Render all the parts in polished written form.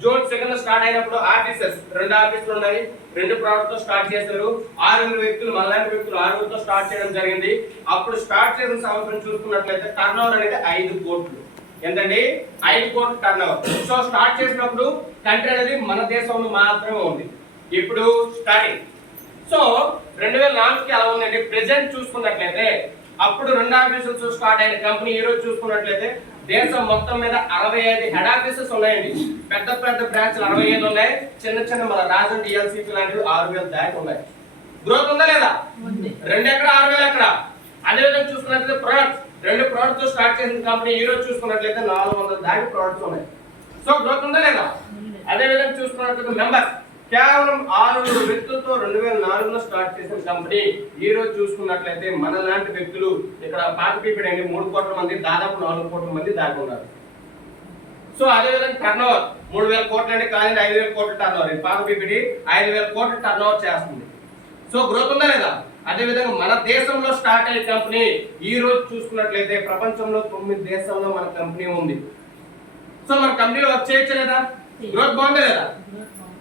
June 2 start అయినప్పుడు offices 2 ఆఫీసులు ఉన్నాయి, 2 ప్రోడక్ట్ తో స్టార్ట్ చేశారు. 6 వ్యక్తులు మనలాంటి వ్యక్తులు 6 తో స్టార్ట్ చేయడం జరిగింది. అప్పుడు స్టార్ట్ చేసిన సంవత్సరం చూసుకున్నట్లయితే టర్న్ ఓవర్ అనేది 5 కోట్లు. ఎంతండి? 5 కోట్లు టర్న్ ఓవర్. సో స్టార్ట్ చేసినప్పుడు కంట్రీ అనేది మన దేశంలో మాత్రమే ఉంది. ఇప్పుడు స్టార్టింగ్ సో 2004కి అలా ఉందండి. ప్రెసెంట్ చూసుకున్నట్లయితే అప్పుడు 2 ఆఫీసులు స్టార్ట్ అయిన కంపెనీ ఈ రోజు చూసుకున్నట్లయితే దేశం మొత్తం మీద 65 హెడ్ ఆఫీసెస్ ఉన్నాయండి. పెద్ద పెద్ద బ్రాంచ్లు 65 ఉన్నాయి. చిన్న చిన్న మన రాజన్ డిఎల్సిపి లాంటివి 6000 దాకా ఉన్నాయి. గ్రోత్ ఉందా లేదా? 2 ఎక్కడ 6000 ఎక్కడ? అదే విధంగా చూసుకున్నట్లయితే ప్రొడక్ట్స్ 2 ప్రొడక్ట్స్ తో స్టార్ట్ చేసిన కంపెనీ ఈ రోజు చూసుకున్నట్లయితే 400 దాకా ప్రొడక్ట్స్ ఉన్నాయి. సో గ్రోత్ ఉందా లేదా? అదే విధంగా చూసుకున్నట్లయితే మెంబర్స్ కేవలం 6 వ్యక్తులతో 2004లో స్టార్ట్ చేసిన కంపెనీ ఈ రోజు చూసుకున్నట్లయితే మన లాంటి వ్యక్తులు ఇక్కడ పార్టిసిపేట్ అయ్యి 3 కోట్ల మంది దాదాపు 4 కోట్ల మంది దాకా ఉన్నారు. సో అదే విధంగా టర్న్ ఓవర్ 3000 కోట్లు అంటే కానీ 5000 కోట్ల టర్న్ ఓవర్ పార్టిసిపేట్ 5000 కోట్ల టర్న్ ఓవర్ చేస్తుంది. సో గ్రోత్ ఉందా లేదా? అదే విధంగా మన దేశంలో స్టార్ట్ అయిన కంపెనీ ఈ రోజు చూసుకున్నట్లయితే ప్రపంచంలో 9 దేశాల్లో మన కంపెనీ ఉంది. సో మన కంపెనీలో వర్క్ చేయొచ్చు లేదా? గ్రోత్ బాగుందా లేదా?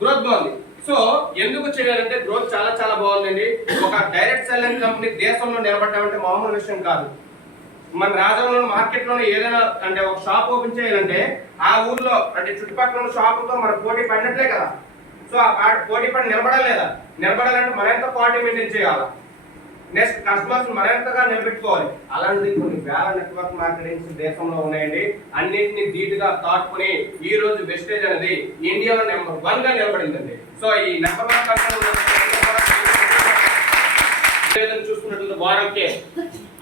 గ్రోత్ బాగుంది. సో ఎందుకు చేయాలంటే గ్రోత్ చాలా చాలా బాగుందండి. ఒక డైరెక్ట్ సెల్లింగ్ కంపెనీ దేశంలో నిలబడ్డామంటే మామూలు విషయం కాదు. మన రాజంలో మార్కెట్ లో ఏదైనా అంటే ఒక షాప్ ఓపెన్ చేయాలంటే ఆ ఊర్లో అంటే చుట్టుపక్కల ఉన్న షాపులతో మన పోటీ పడినట్లే కదా. సో ఆ పోటీ పడి నిలబడాలి లేదా? నిలబడాలంటే మన ఎంత క్వాలిటీ మెయింటైన్ చేయాలి, నెక్స్ట్ కస్టమర్స్ మరింతగా నిలబెట్టుకోవాలి. అలాంటిది కొన్ని వేల నెట్వర్క్ మార్కెటింగ్స్ దేశంలో ఉన్నాయండి. అన్నింటినీ ధీటుగా తాటుకుని ఈ రోజు వెస్టేజ్ అనేది ఇండియాలో నెంబర్ 1 గా నిలబడిందండి. సో ఈ నెంబర్ 1 చూసుకున్నట్లయితే వారం కేర్,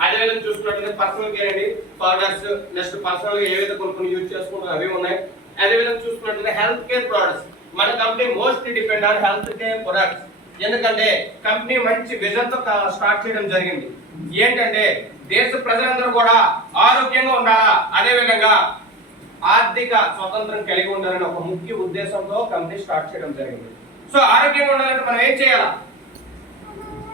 అదే విధంగా చూసుకున్నట్లయితే పర్సనల్ కేర్ అండి, పౌడర్స్ నెక్స్ట్ పర్సనల్ ఏ విధంగా కొన్ని యూజ్ చేసుకుంటారో అవి ఉన్నాయి. అదే విధంగా చూసుకున్నట్లయితే హెల్త్ కేర్ ప్రొడక్ట్స్. మన company mostly depend on health care products. ఎందుకంటే కంపెనీ మంచి విజన్ తో స్టార్ట్ చేయడం జరిగింది. ఏంటంటే దేశ ప్రజలందరూ కూడా ఆరోగ్యంగా ఉండాలా, అదే విధంగా ఆర్థిక స్వతంత్రం కలిగి ఉండాలని ఒక ముఖ్య ఉద్దేశంతో కంపెనీ స్టార్ట్ చేయడం జరిగింది. సో ఆరోగ్యంగా ఉండాలంటే మనం ఏం చేయాలా?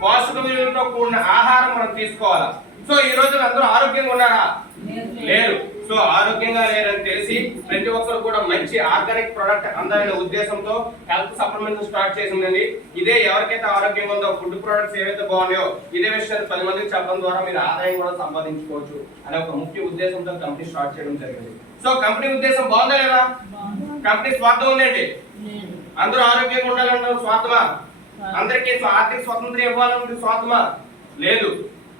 పోషక విలువలతో కూడిన ఆహారం మనం తీసుకోవాలా. సో ఈ రోజు అందరూ ఆరోగ్యంగా ఉన్నారా? లేరు. సో ఆరోగ్యంగా లేరని తెలిసి ప్రతి ఒక్కరు కూడా మంచి ఆర్గానిక్ ప్రొడక్ట్ అందాలనే ఉద్దేశంతో హెల్త్ సప్లిమెంట్స్ స్టార్ట్ చేసిందండి. ఇదే ఎవరికైతే ఆరోగ్యంగా ఉందో ఫుడ్ ప్రొడక్ట్స్ ఏవైతే బాగున్నాయో ఇదే విషయాన్ని 10 మందికి చెప్పడం ద్వారా మీరు ఆదాయం కూడా సంపాదించుకోవచ్చు అనే ఒక ముఖ్య ఉద్దేశంతో కంపెనీ స్టార్ట్ చేయడం జరిగింది. సో కంపెనీ ఉద్దేశం బాగుందా లేదా? కంపెనీ స్వార్థం ఉందండి. అందరూ ఆరోగ్యంగా ఉండాలంటే స్వార్థమా? అందరికీ ఆర్థిక స్వతంత్రం ఇవ్వాలన్నది స్వార్థమా? లేదు.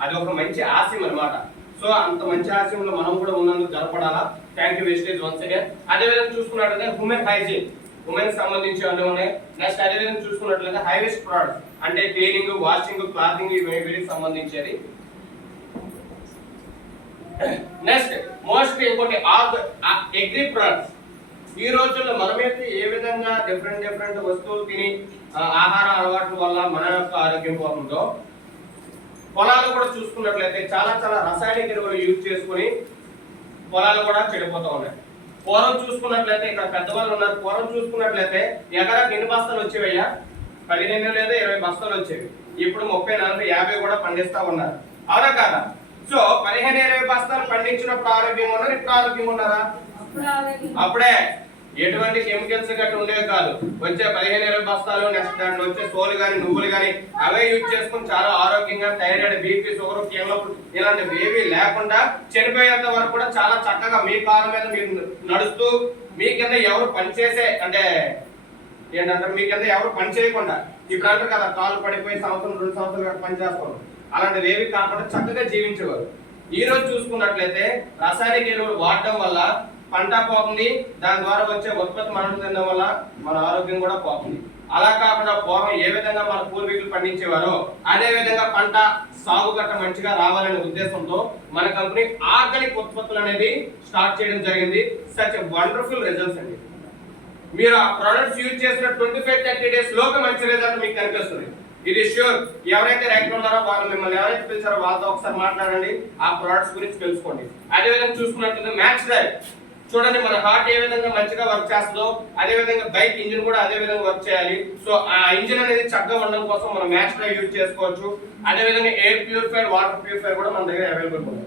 అది ఒక మంచి ఆశయం అన్నమాట. సో అంత మంచి ఆశయంలో మనం కూడా ఉన్నందుకు గర్వపడాలా. Thank you Vestige once again. అదే విధంగా చూసుకున్నట్లయితే హ్యూమన్ హైజీన్, ఉమెన్ సంబంధించి అన్నీ ఉన్నాయి. నెక్స్ట్ అదే విధంగా చూసుకున్నట్లయితే హైవేస్ట్ ప్రొడక్ట్స్ అంటే క్లీనింగ్, వాషింగ్, క్లాతింగ్ వీటికి సంబంధించేది. నెక్స్ట్ మోస్ట్ ఇంకోటి అగ్రి ప్రొడక్ట్స్. ఈ రోజుల్లో మనమైతే ఏ విధంగా డిఫరెంట్ వస్తువులు తిని ఆహార అలవాట్ల వల్ల మన యొక్క ఆరోగ్యం పోతుందో పొలాలు కూడా చూసుకున్నట్లయితే చాలా రసాయనిక ఎరువులు యూజ్ చేసుకుని పొలాలు కూడా చెడిపోతూ ఉన్నాయి. పూర్వం చూసుకున్నట్లయితే ఇక్కడ పెద్దవాళ్ళు ఉన్నారు. పూర్వం చూసుకున్నట్లయితే ఎకరాకి ఎన్ని బస్తాలు వచ్చేవయ్యా? 15 లేదా 20 బస్తాలు వచ్చేవి. ఇప్పుడు 30, 40, 50 కూడా పండిస్తా ఉన్నారు. అవునా కాదా? సో 15, 20 బస్తాలు పండించినప్పుడు ఆరోగ్యంగా ఉన్నారు, ఇప్పుడు ఆరోగ్యంగా ఉన్నారా? అప్పుడే ఎటువంటి కెమికల్స్ గట్రా ఉండేవి కాదు. వచ్చే 15, 20 బస్తాలు నెక్స్ట్ దాంట్లో వచ్చే సోలు కానీ నువ్వులు కానీ అవే యూజ్ చేసుకుని చాలా ఆరోగ్యంగా థైరాయిడ్, బీపీ, షుగర్, కీళ్ళనొప్పులు ఇలాంటివి ఏవి లేకుండా చనిపోయేంత వరకు కూడా చాలా చక్కగా మీ కాళ్ళ మీద మీరు నడుస్తూ మీ కింద ఎవరు పనిచేసే అంటే ఏంటంటారు మీ కింద ఎవరు పని చేయకుండా ఇప్పుడు అంటారు కదా కాళ్ళు పడిపోయి సంవత్సరం 2 సంవత్సరాలు పని చేస్తారు. అలాంటివి ఏవి కాకుండా చక్కగా జీవించేవారు. ఈ రోజు చూసుకున్నట్లయితే రసాయనిక ఎరువులు వాడటం వల్ల పంట పోతుంది, దాని ద్వారా వచ్చే ఉత్పత్తి మనం తినడం వల్ల మన ఆరోగ్యం కూడా పోతుంది. అలా కాకుండా పూర్వం ఏ విధంగా మన పూర్వీకులు పండించేవారో అదే విధంగా పంట సాగు గట్ట మంచిగా రావాలనే ఉద్దేశంతో మన కంపెనీ ఆర్గానిక్ ఉత్పత్తులు అనేది స్టార్ట్ చేయడం జరిగింది. సచ్ వండర్ఫుల్ రిజల్ట్స్ అండి. మీరు ఆ ప్రొడక్ట్స్ యూజ్ చేసిన 25-30 డేస్ లోగా మంచి రిజల్ట్ మీకు కనిపిస్తుంది. ఇది ష్యూర్. ఎవరైతే రైతులు ఉన్నారో వాళ్ళు మిమ్మల్ని ఎవరైతే పిలిచారో వాళ్ళతో ఒకసారి మాట్లాడండి, ఆ ప్రొడక్ట్స్ గురించి తెలుసుకోండి. అదే విధంగా చూసుకున్నట్లయితే మ్యాక్స్ డ్రైవ్ చూడండి, మన హార్ట్ ఏ విధంగా మంచిగా వర్క్ చేస్తుందో అదే విధంగా బైక్ ఇంజిన్ కూడా అదే విధంగా వర్క్ చేయాలి. సో ఆ ఇంజిన్ అనేది చక్కగా ఉండడం కోసం మనం మ్యాక్స్ డ్రైవ్ యూజ్ చేసుకోవచ్చు. అదే విధంగా ఎయిర్ ప్యూరిఫైర్, వాటర్ ప్యూరిఫైర్ కూడా మన దగ్గర అవైలబుల్ ఉంది.